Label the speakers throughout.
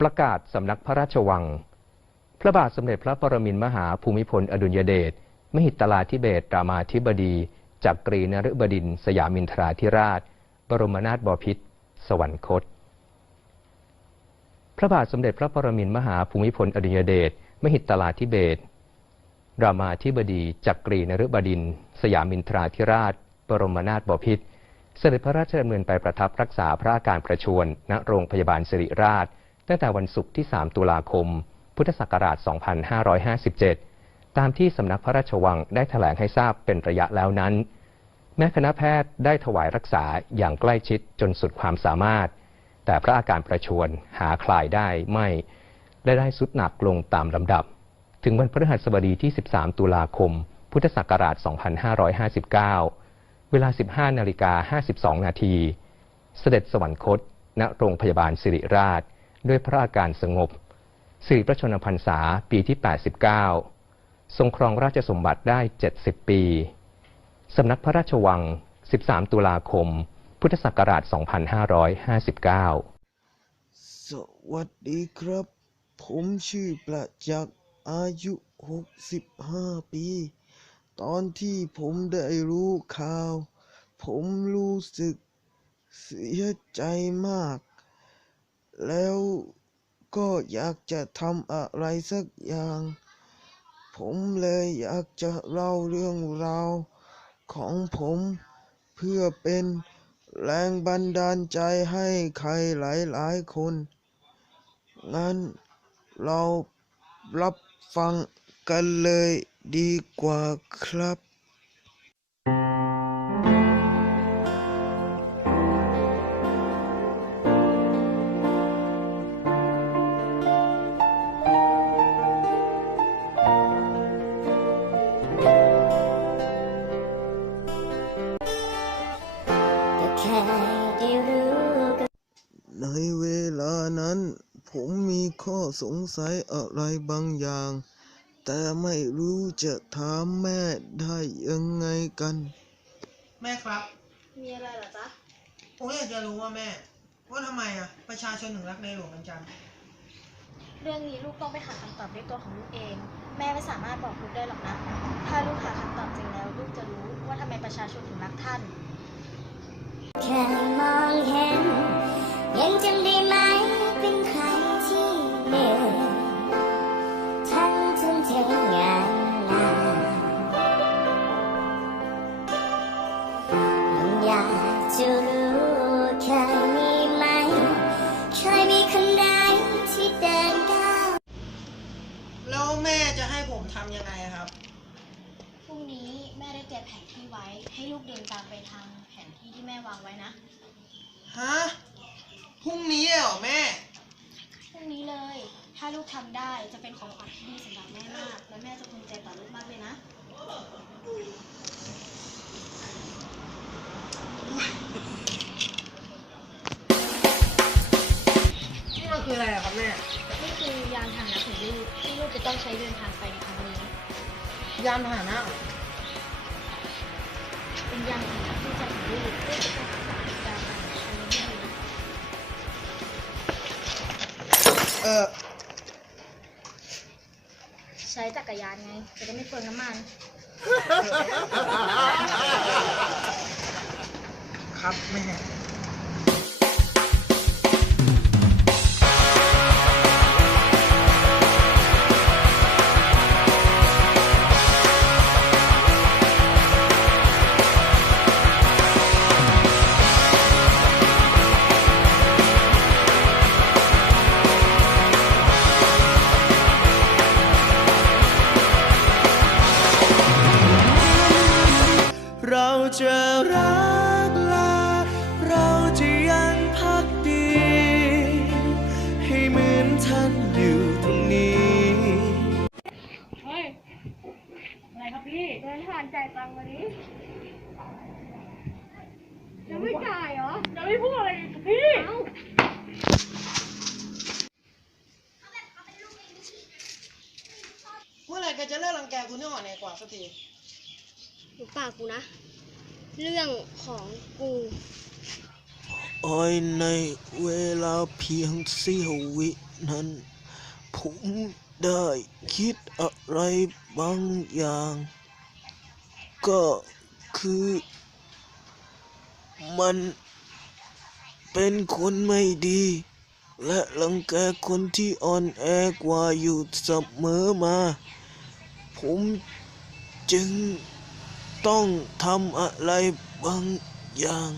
Speaker 1: ประกาศสำนักพระราชวัง พระบาทสมเด็จพระปรมินทรมหาภูมิพลอดุลยเดชมหิตลาธิเบศรามาธิบดีจักรีนฤบดิน สยามินทราธิราช บรมนาถบพิตรสวรรคต พระบาทสมเด็จพระปรมินทรมหาภูมิพลอดุลยเดชมหิตลาธิเบศรามาธิบดีจักรีนฤบดิน สยามินทราธิราช บรมนาถบพิตรเสด็จพระราชดำเนินไปประทับรักษาพระอาการประชวรณโรงพยาบาลสิริราช ตั้งแต่วันศุกร์ที่ 3 ตุลาคม พุทธศักราช 2557 ตามที่สำนักพระราชวังได้ถแถลงให้ทราบเป็นระยะแล้วนั้น แม้คณะแพทย์ได้ถวายรักษาอย่างใกล้ชิดจนสุดความสามารถ แต่พระอาการประชวรหาคลายได้ไม่และได้สุดหนักลงตามลำดับ ถึงวันพฤหัสบดีที่ 13 ตุลาคม พุทธศักราช 2559 เวลา 15 นาฬิกา 52 นาที เสด็จสวรรคต ณ โรงพยาบาลสิริราช ด้วยพระอาการสงบสิริพระชนมพรรษาปีที่ 89 ทรงครองราชสมบัติได้ 70 ปี สำนักพระราชวัง 13 ตุลาคม พุทธศักราช 2559
Speaker 2: สวัสดีครับ ผมชื่อประจักษ์อายุ 65 ปี ตอนที่ผมได้รู้ข่าว ผมรู้สึกเสียใจมาก แล้วก็อยากจะทำอะไรสักอย่าง ผมเลยอยากจะเล่าเรื่องราวของผม เพื่อเป็นแรงบันดาลใจให้ใครหลายๆคน งั้นเรารับฟังกันเลยดีกว่าครับ สงสัยอะไรบางอย่าง แต่ไม่รู้จะถามแม่ได้ยังไงกัน
Speaker 3: แม่ครับ
Speaker 4: มีอะไรเหรอจ๊ะ
Speaker 3: ผมอยากจะรู้ว่าแม่ ว่าทำไมอะ ประชาชนถึงรักในหลวงกันจัง
Speaker 4: เรื่องนี้ลูกต้องไปหาคำตอบด้วยตัวของลูกเอง แม่ไม่สามารถบอกลูกได้หรอกนะ ถ้าลูกหาคำตอบจริงแล้ว ลูกจะรู้ว่าทำไมประชาชนถึงรักท่าน
Speaker 5: แค่มองเห็น ยังจำได้ไหมเป็นใครที่เหนื่อยทั้ง ทุ่มเทงานหนักมันอยากจะรู้เคยมีไหม เคยมีคนใดที่เดินก้าว
Speaker 3: แล้วแม่จะให้ผมทำยังไงอะครับ
Speaker 4: พรุ่งนี้แม่ได้เตรียมแผนที่ไว้ ให้ลูกเดินตามไปทางแผนที่ที่แม่วางไว้นะ
Speaker 3: ฮะ พรุ่งนี้เหรอแม่
Speaker 4: พรุ่งนี้เลย ถ้าลูกทำได้จะเป็นของขวัญที่ดีสำหรับแม่มาก และแม่จะภูมิใจต่อลูกมากเลยนะ
Speaker 3: นี่มันคืออะไรอะครับแม่
Speaker 4: นี่คือยานพาหนะของลูกที่ลูกจะต้องใช้เดินทางไปในครั้งนี้
Speaker 3: ยานพาหนะ
Speaker 4: เป็นยานพาหนะที่จะของลูกเพื่อจะไปศึกษาการอ่านอันนี้ให้ดี
Speaker 3: เออ
Speaker 4: ใช้จักรยานไง จะได้ไม่เปลืองน้ำมัน
Speaker 3: ครับแม่
Speaker 4: ไม่พูดอะไรอีกพี่
Speaker 3: เมื่อไหร่แกจะเลิกรังแกคุณที่อ่อนแอกว่าสักที
Speaker 4: หนูปากกูนะ เรื่องของกู
Speaker 2: อ้อยในเวลาเพียงเสี้ยววินั้น ผมได้คิดอะไรบางอย่าง ก็คือ มัน เป็นคนไม่ดี และรังแกคนที่อ่อนแอกว่าอยู่เสมอมา ผมจึงต้องทำอะไรบางอย่าง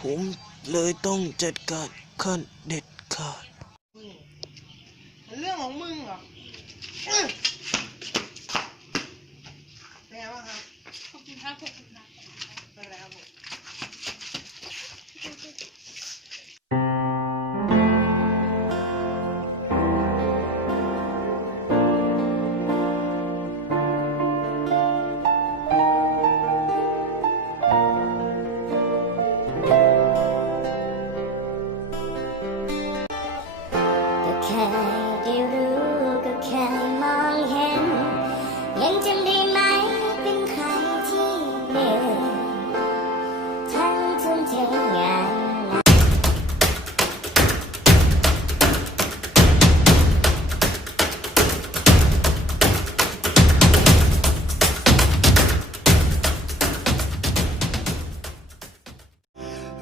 Speaker 2: ผมเลยต้องจัดการขั้นเด็ดขาด
Speaker 3: เรื่องของมึงเหรอเอ้ยเป็นไงบ้างครับ
Speaker 4: ขอบคุณครับขอบคุณครับ
Speaker 3: เป็นไรครับผม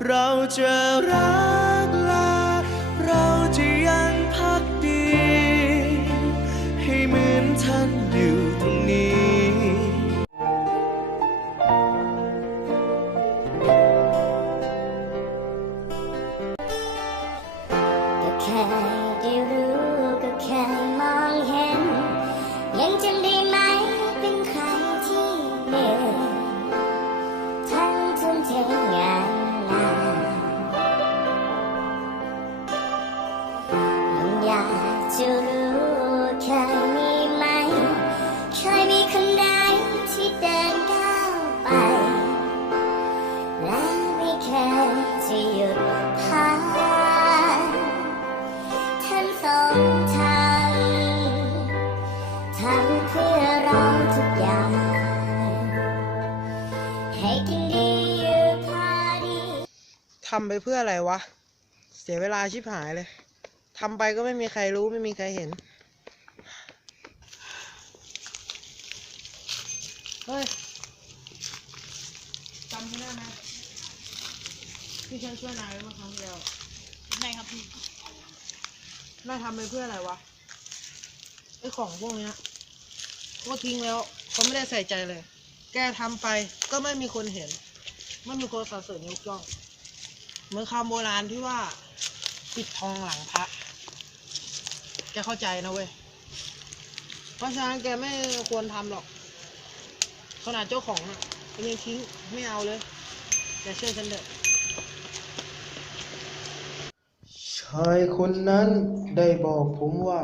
Speaker 5: เรา
Speaker 6: จะรัก
Speaker 5: อยากจะรู้เคยมีไหม เคยมีคนใดที่เดินก้าวไป และไม่เคยจะหยุดพักท่านทรงทำทำเพื่อเราทุกอย่าง ให้กินดีอยู่พอดี
Speaker 3: ทำไปเพื่ออะไรวะ เสียเวลาชิบหายเลย ทำไปก็ไม่มีใครรู้ไม่มีใครเห็น เฮ้ยจำที่ได้ไหมที่ฉันช่วยนายไว้เมื่อครั้งที่แล้ว
Speaker 4: ไหนครับพี่
Speaker 3: นายทำไปเพื่ออะไรวะไอ้ของพวกเนี้ยก็ทิ้งแล้วเขาไม่ได้ใส่ใจเลย แกทำไปก็ไม่มีคนเห็น ไม่มีคนสรรเสริญยกย่อง เหมือนคำโบราณที่ว่า ปิดทองหลังพระ แกเข้าใจนะเว้ย เพราะฉะนั้นแกไม่ควรทำหรอกขนาดเจ้าของอะก็ยังทิ้งไม่เอาเลยแกเชื่อฉันเถอะ
Speaker 2: ชายคนนั้นได้บอกผมว่า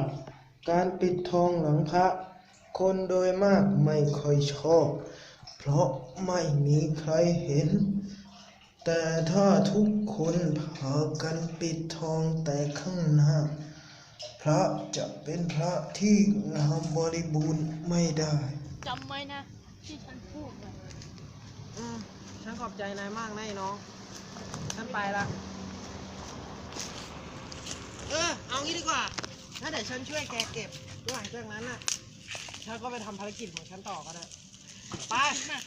Speaker 2: การปิดทองหลังพระ คนโดยมากไม่ค่อยชอบ เพราะไม่มีใครเห็น แต่ถ้าทุกคนพากันปิดทองแต่ข้างหน้า พระจะเป็นพระที่งามบริบูรณ์ไม่ได้
Speaker 4: จำไว้นะ ที่ฉันพูดนะ
Speaker 3: อืมฉันขอบใจนายมากนะไอ้น้อง ฉันไปละ เออ เอางี้ดีกว่าถ้าเดี๋ยวฉันช่วยแกเก็บหลังจากนั้นน่ะฉันก็ไปทำภารกิจของฉันต่อก็ได้ ไป
Speaker 4: มาก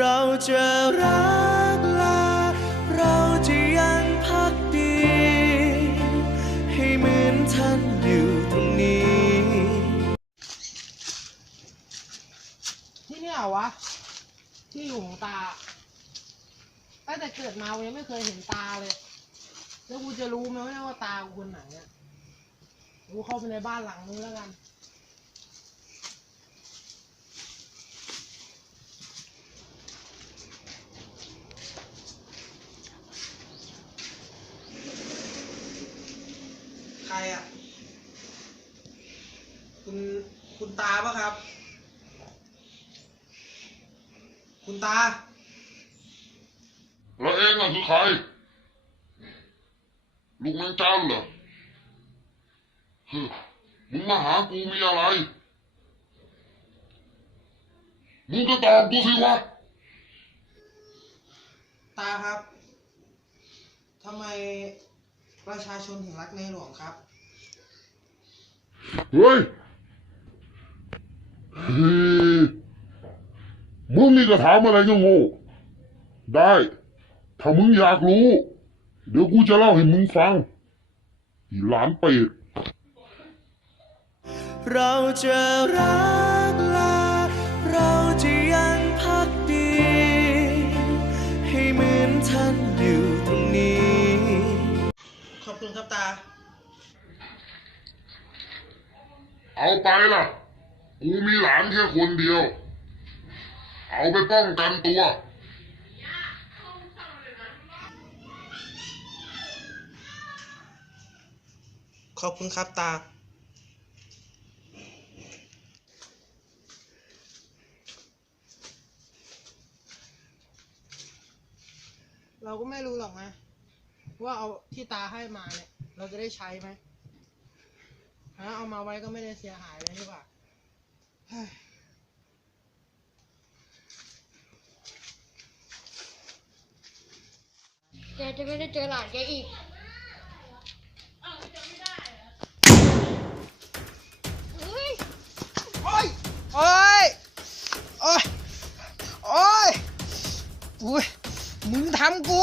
Speaker 6: เราจะรักลา เราจะยัง
Speaker 4: พั
Speaker 6: กดี ให้เหมื
Speaker 7: อนท่านอยู่
Speaker 6: ตรงนี้
Speaker 3: ที่นี่ยเหรอวะ ที่อยู่
Speaker 7: ของตา ตั้งแต่เกิดมากูยังไม่เคยเห็นตาเลย แล้วกูจะรู้ไหมว่าตากูคนไหนอะกูเข้าไปในบ้านหลังนึงแล้วกัน
Speaker 3: รอะ คุณคุณตาปะครับ คุณตา
Speaker 8: แล้วเองน่ะคือใครลูกแมงจันเหรอฮึมึงมาหากูมีอะไร มึงก็ตอบกูสิวะ
Speaker 3: ตาครับทำไม ประชาชนถึงรักในหลวงครับ
Speaker 8: เฮ้ยเฮ้ยมึงนี่จะถามอะไรก็โง่ได้ ถ้ามึงอยากรู้ เดี๋ยวกูจะเล่าให้มึงฟังอีหลานเป็ด
Speaker 6: เราจะรักลาเราจะ
Speaker 3: คุณครับตา
Speaker 8: เอาไปล่ะ กูมีหลานแค่คนเดียว เอาไปป้องกันตัว
Speaker 3: ขอบคุณครับตา
Speaker 7: เราก็ไม่รู้หรอกนะ ว่าเอาที่ตาให้มาเนี่ย เราจะได้ใช้ไหมถ้าเอามาไว้ก็ไม่ได้เสียหายเลยใช่ปะเฮ้ย
Speaker 4: แกจะไม่ได้เจอหลานแกอีก
Speaker 3: โอ้ย โอ้ย โอ้ย โอ้ย อุ้ย มึงทำกู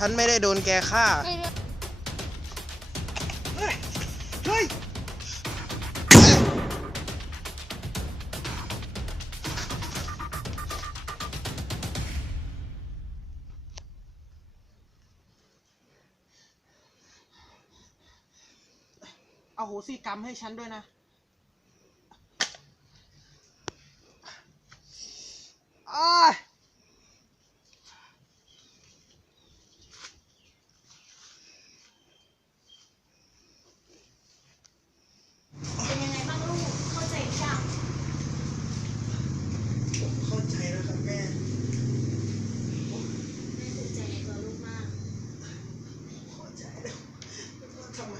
Speaker 3: ฉันไม่ได้โดนแกฆ่า เฮ้ย เฮ้ย
Speaker 7: เอาโหสิกรรมให้ฉันด้วยนะ
Speaker 3: อ้าย
Speaker 4: เป็นยังไงบ้างลูก เข้าใจหรือยัง
Speaker 3: ผมเข้าใจแล้วครับแม่
Speaker 4: แม่ภูมิใจในตัวลูกมาก
Speaker 3: เข้าใจแล้วว่าทำไม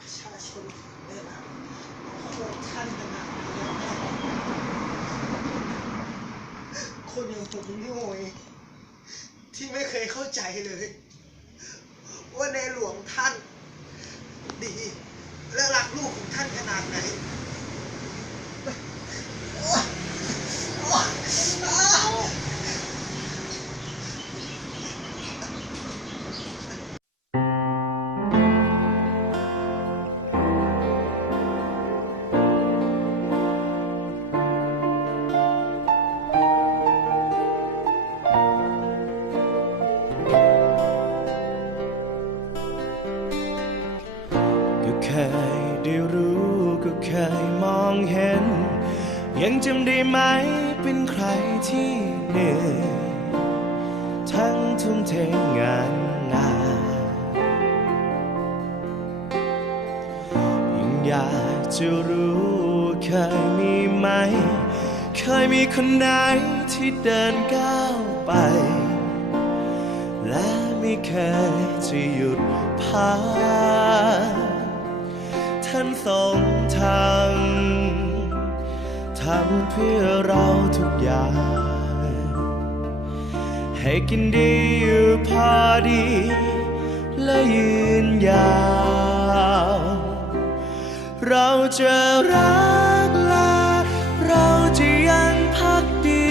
Speaker 3: ประชาชนได้รับโคตรท่านขนาดนี้แล้วแม่คนอย่างผมนี่โวยที่ไม่เคย เลย ว่าในหลวงท่าน ดี และรักลูกของท่านขนาดไหน
Speaker 6: เห็น ยังจำได้ไหมเป็นใครที่เหนื่อยทั้งทุ่มเทงานหนายังอยากจะรู้เคยมีไหม เคยมีคนไหนที่เดินก้าวไป และไม่เคยจะหยุดพักท่านทรงทำ ทำเพื่อเราทุกอย่าง ให้กินดีอยู่พอดี และยืนยาว เราจะรักลา เราจะยังพักดี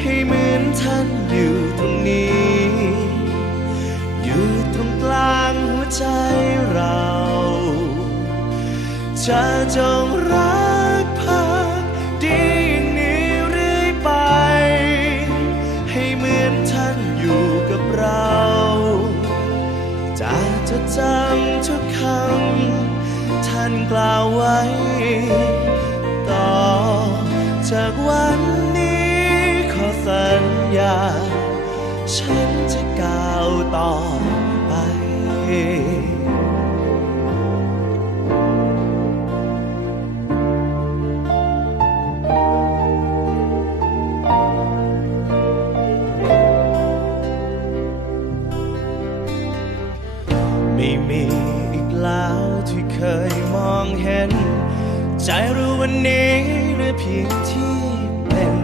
Speaker 6: ให้เหมือนท่านอยู่ตรงนี้ อยู่ตรงกลางหัวใจเรา จะจงร จะจดจำทุกคำท่านกล่าวไว้ ต่อจากวันนี้ขอสัญญา ฉันจะก้าวต่อไป ใจรู้วันนี้เหลือเพียงที่เป็น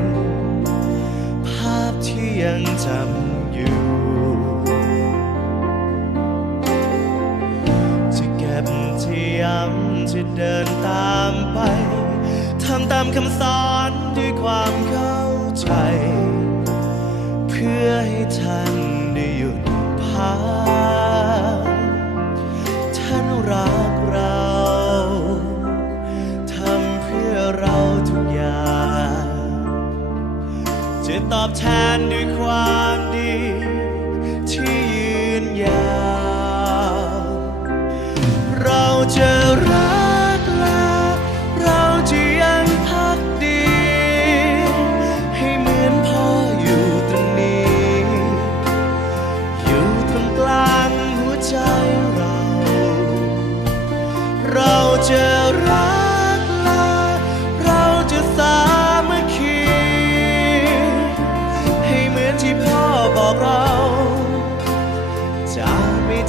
Speaker 6: ภาพที่ยังจำอยู่ จะเก็บที่ย้ำจะเดินตามไปทำตามคำสอนด้วยความเข้าใจ เพื่อให้ท่านได้หยุดพักท่านรัก ตอบแทนด้วยความดีที่ยืนยาว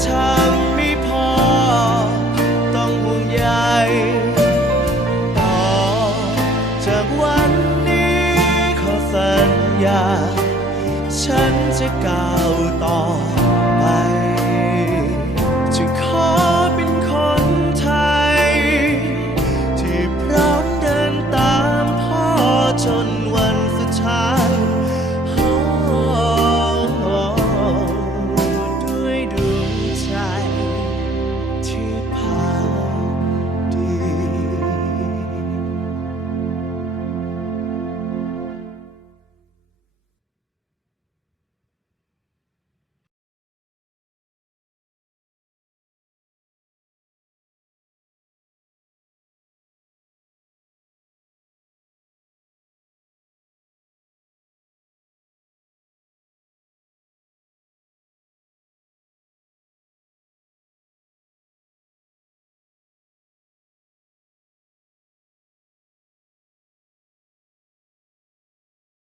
Speaker 6: ทำไม่พอ ต้องห่วงใยต่อ จากวันนี้ขอสัญญา ฉันจะก้าวต่อ